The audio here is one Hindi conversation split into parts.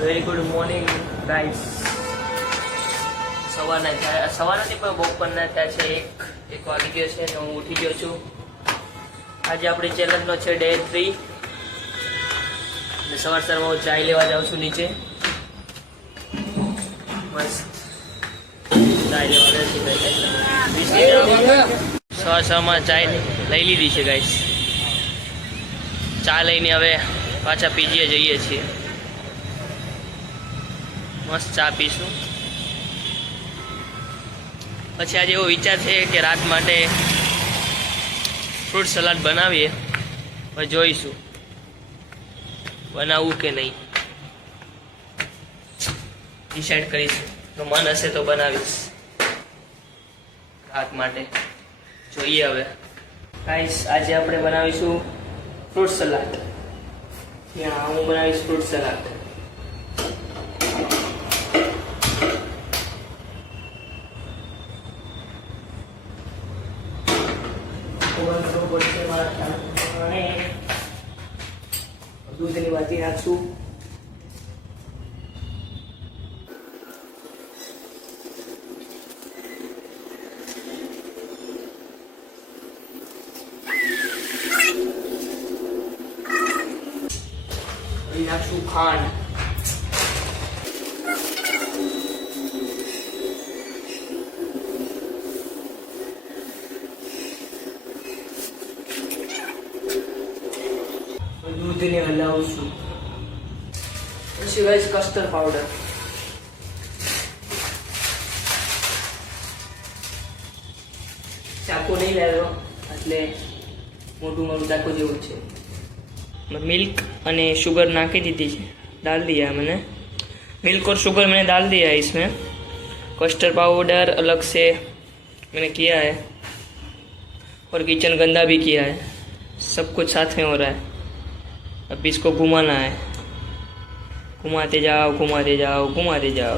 Very good morning guys. સવારથી પણ બપોરના થયા છે એક વાગી ગયો છે અને હું ઉઠી ગયો છું. આજે આપણી ચેલેન્જનો છે ડે 3 અને સવારમાં હું ચાય લેવા જાઉં છું નીચે. મસ્ત ચાય લેવા સવારમાં ચાય લઈ લીધી છે ગાઈસ. ચા લઈને હવે પાછા પીજીએ જઈએ છીએ. મસ્ત ચા પીશું. પછી આજે એવો વિચાર છે કે રાત માટે ફ્રૂટ સલાડ બનાવીએ. હવે જોઈશું બનાવવું કે નહીં, ડિસાઈડ કરીશું. જો મન હશે તો બનાવીશ રાત માટે. જોઈએ હવે ગાઈસ. આજે આપણે બનાવીશું ફ્રૂટ સલાડ. ત્યાં હું બનાવીશ ફ્રૂટ સલાડ. દૂધની વાટી નાખશું. નાખશું ખાંડ. દૂધને હલાવશું. પછી ગાઈસ કસ્ટર્ડ પાવડર. ચાકુ નહીં લાવ્યો એટલે મોટું મોટું ચાકુ જેવું છે. मिल्क અને शुगर नाकी दीदी है, डाल दिया मैंने. मिल्क और शुगर मैंने डाल दिया है इसमें. कस्टर्ड पाउडर अलग से मैंने किया है और किचन गंदा भी किया है. सब कुछ साथ में हो रहा है. अब इसको घुमाना है. घुमाते जाओ घुमाते जाओ घुमाते जाओ.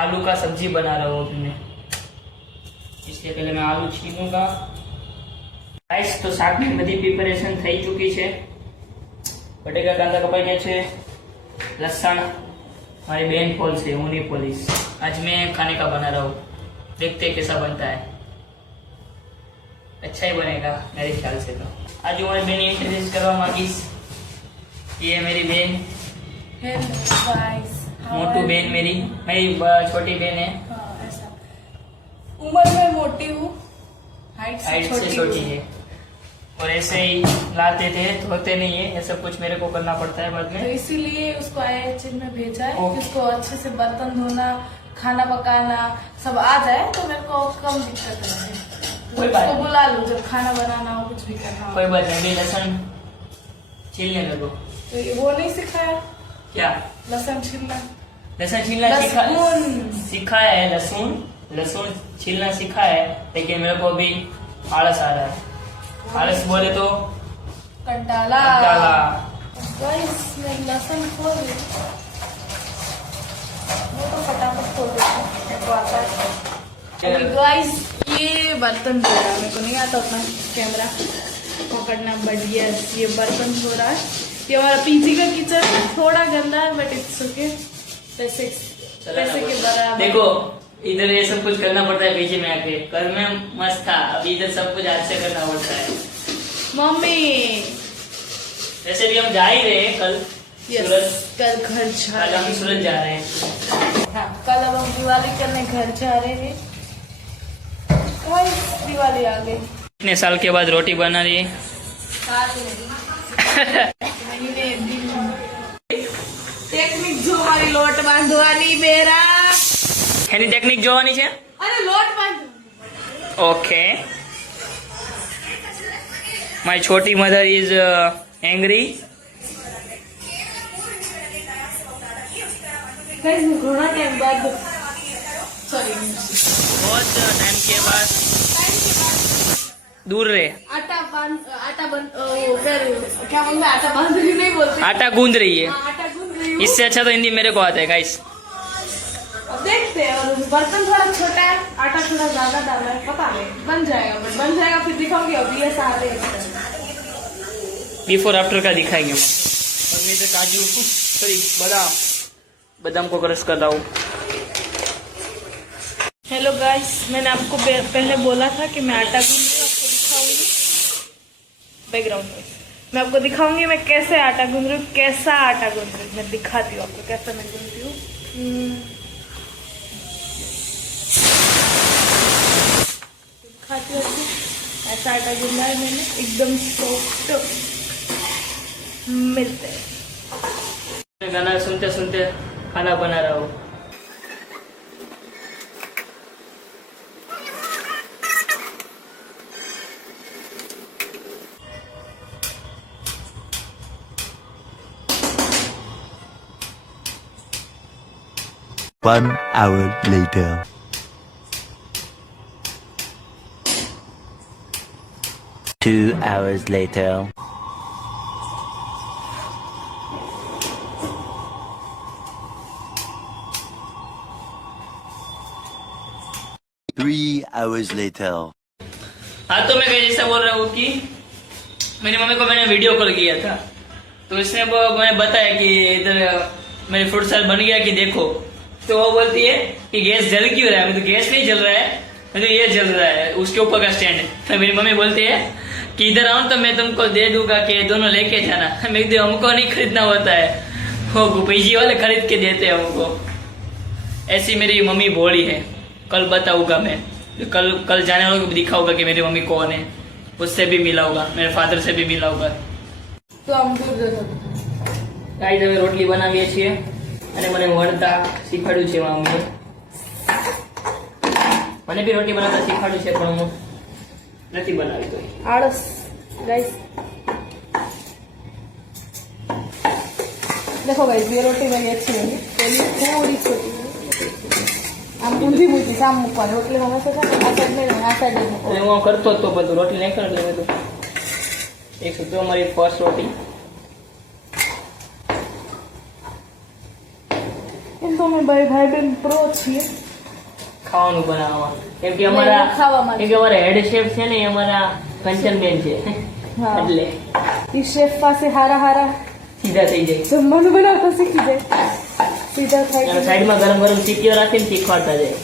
आलू का सब्जी बना रहा हूँ अभी मैं. इसलिए पहले मैं आलू छीलूंगा. गाइस तो शाक में बड़ी प्रिपरेशन થઈ ચૂકી છે. बटेका कांदा कपाई गया है. लहसुन हमारी बहन पोल से, ऊनी पोलिस. आज मैं खाने का बना रहा हूँ. देखते हैं कैसा बनता है. अच्छा ही बनेगा मेरे ख्याल से. तो आज हमारी बहन इंट्रोड्यूस करवा मांगीश. ये है मेरी बहन. Hello guys. मोटू बहन मेरी छोटी बहन है. ऐसा उम्र में मोटी हूँ, हाइट से छोटी है. और ऐसे ही लाते थे, धोते नहीं है. ऐसा कुछ मेरे को करना पड़ता है बाद तो में. इसीलिए उसको IHN में भेजा है कि उसको अच्छे से बर्तन धोना, खाना पकाना सब आ जाए तो मेरे को कम दिक्कत है. कोई बात उसको नहीं. बुला लूं जब खाना बनाना हो, कुछ भी करना हो. कोई बात नहीं. अभी लहसुन छीलने लगो. तो ये वो नहीं सिखाया क्या लहसुन छीलना? लहसुन छीलना सीखा है. लहसुन छीलना सीखा है, लेकिन मेरे को अभी आलस आ रहा है. आलस बोले तो कंटाला. गाइस मैं लहसुन खोल रही हूं. वो तो फटाफट खोल देती हूं, मेरे को आता है. गाइस ये बर्तन धो रहा है. मेरे को नहीं आता उतना कैमरा पकड़ना, बट यस ये बर्तन धो रहा है. ये हमारा पीजी का किचन थोड़ा गंदा है बट इट्स ओके. पैसे के बराबर. देखो इधर ये सब कुछ करना पड़ता है पीछे में आके. घर में मस्त था, अभी इधर सब कुछ हाथ से करना पड़ता है. मम्मी वैसे भी हम जा ही रहे हैं कल. सूरत कल घर जा कल हम सूरत जा रहे हैं. हाँ, कल अब हम दिवाली करने घर जा रहे हैं. दिवाली आ गई. इतने साल के बाद रोटी बना रही है. મહિને ટેકનિક જોવાની, લોટ બાંધવાની બેરા. એની ટેકનિક જોવાની છે. અરે લોટ બાંધો. Okay. My Chhoti mother is angry. Guys मैं घोड़ा टाइम बाद सॉरी बहुत टाइम के बाद दूर रहे. आटा बन वो फिर क्या बोलते हैं, आटा बांध रही नहीं बोलते, आटा गूंद रही है. हाँ, आटा गूंद रही हूँ. इससे अच्छा तो हिंदी मेरे को आता है गाइस. अब देखते हैं. और बर्तन थोड़ा छोटा है, आटा थोड़ा ज्यादा डालना है, पता नहीं बन जाएगा. बट बन जाएगा फिर दिखाऊंगी. अभी ये सारे बिफोर आफ्टर का दिखाएंगे. और मेरे काजू सॉरी बादाम बादाम को क्रश कर रहा हूँ। हेलो गाइस, मैंने आपको पहले बोला था कि मैं आटा गूंद रही हूँ, आपको दिखाऊंगी। बैकग्राउंड में मैं आपको दिखाऊंगी मैं कैसे आटा गूंद रही हूँ, कैसा आटा गूंद रही हूँ। मैं दिखाती हूँ आपको कैसा मैं गूंदती हूँ। दिखाती हूँ आपको, ऐसा आटा गूंदा है मैंने, एकदम सॉफ्ट। मिलते हैं। मैं गाना सुनते सुनते खाना बना रहा हूँ। One hour later. 2 hours later. Three hours later. हाँ, तो मैं जैसा बोल रहा हूँ कि मेरी मम्मी को मैंने वीडियो कॉल किया था, तो इसने मैंने बताया कि इधर मेरी फ्रूट सलाद बन गया कि देखो। तो वो बोलती है कि गैस जल क्यों रहा है? मैं तो गैस नहीं जल रहा है, मैं तो ये जल रहा है, उसके ऊपर का स्टैंड है। तो मेरी मम्मी बोलती है कि इधर आओ तो मैं तुमको दे दूंगा कि दोनों लेके जाना। मैं कहती हूँ हमको नहीं खरीदना होता है, वो पीजी वाले खरीद के देते हैं हमको। ऐसी मेरी मम्मी भोली है। कल बताऊंगा मैं, कल जाने वालों को भी दिखाऊंगा कि मेरी मम्मी कौन है। उससे भी मिला होगा, मेरे फादर से भी मिला होगा। तो हम दूर जतो ગાઈસ હવે રોટલી બનાવીએ છીએ અને મને વણતા શીખવાડ્યું છે મમ્મીએ। મને બી રોટલી બનાવતા શીખવાડ્યું છે પણ હું નથી બનાવી તો। आलस गाइस। देखो गाइस, ये रोटी मेरी अच्छी बनी, पहले थोड़ी छोटी आम ઊંધી મૂકી સામ મૂકવાની રોટલી હંમેશા છે ને આ સાઈડ નહીં આ સાઈડ જ મૂકો। એટલે હું કરતો હતો બધું રોટલી નહીં કરે એટલે મેં તો એક તો અમારી ફર્સ્ટ રોટી। એમ તો અમે ભાઈ બહેન પ્રો છીએ ખાવાનું બનાવવામાં, કેમ કે અમારા ખાવામાં કેમ કે અમારા હેડ શેફ છે ને એ અમારા કંચનબેન છે, હા। એટલે ઈ શેફ પાસે હારા હારા સીધા થઈ જાય। જમવાનું બનાવતા શીખી જાય, સીધા થાય। સાઈડમાં ગરમ ગરમ સીટીઓ રાખીને શીખવાડતા જાય।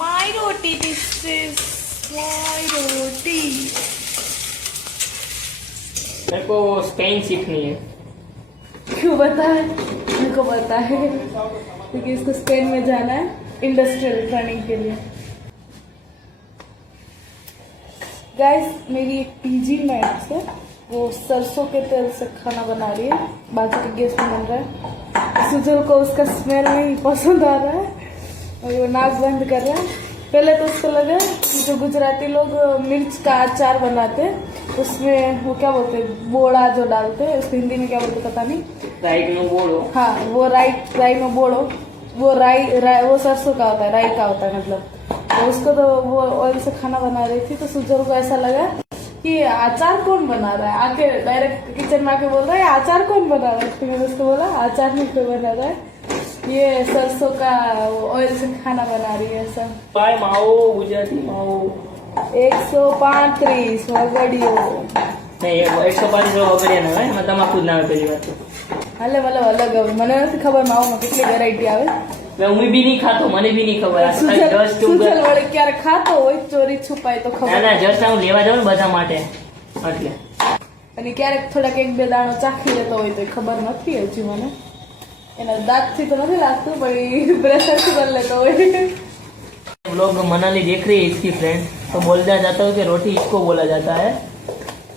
My roti, this is my roti। मेरे को स्पेन सीखनी है। क्यों बता है? मेरे को पता है क्योंकि इसको स्पेन में जाना है इंडस्ट्रियल ट्रेनिंग के लिए। गाइस, मेरी एक पीजी मैट से वो सरसों के तेल से खाना बना रही है, बाजू के गैस में बन रहा है। सुजल को उसका स्मेल नहीं पसंद आ रहा है और वो नाक बंद कर रहा है। पहले तो उसको लगा कि जो गुजराती लोग मिर्च का अचार बनाते हैं उसमें वो क्या बोलते हैं, बोड़ा जो डालते हैं, उसको हिंदी में क्या बोलते पता नहीं। राई नो बोलो। हाँ, वो राई में बोड़ो, वो राई वो सरसों का होता है, राई का होता है मतलब। तो उसको तो वो ऑयल से खाना बना रही थी, तो सुजल को ऐसा लगा कि अचार कौन बना रहा है, आके डायरेक्ट किचन में आके बोल रहा है अचार कौन बना रहा है। फिर मैंने उसको बोला अचार नहीं कोई बना रहा है, ये सरसों का ऑयल से खाना बना रही है ऐसा। पाय माओ गुजराती माओ 135 વગડીઓ નહીં 135 વગડિયા ના હોય, એમાં તમાકુ જ ના આવે પહેલી વાત તો। હાલે મતલબ અલગ આવે, મને નથી ખબર માવામાં કેટલી વેરાયટી આવે। मैं भी नहीं खातो, મને भी नहीं खबर। આ સુજલ જસ્ટ સુજલ વડે ક્યારે ખાતો હોય ચોરી છુપાય તો ના ખબર, ના જસ્ટ હું લેવા જાઉં ને બધા માટે એટલે। અને ક્યારેક થોડાક એક બે દાણો ચાખી લેતો હોય તો ખબર નથી હજી મને। એના દાંતથી તો નથી લાગતું પણ પ્રેશરથી કરી લેતો હોય। लोग मनाली देख रही है इसकी फ्रेंड, तो बोलता जाता है कि रोटी इसको बोला जाता है।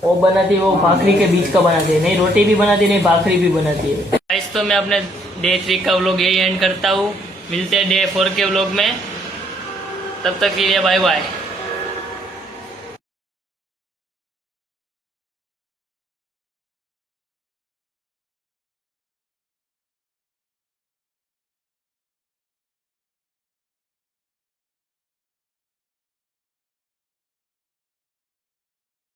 वो बनाती है, वो भाखरी के बीच का बनाती है, नहीं रोटी भी बनाती है नहीं भाखरी भी बनाती है। गाइस, तो मैं अपने डे 3 का व्लॉग यही एंड करता हूँ। मिलते हैं डे 4 के व्लॉग में, तब तक के लिए बाय बाय।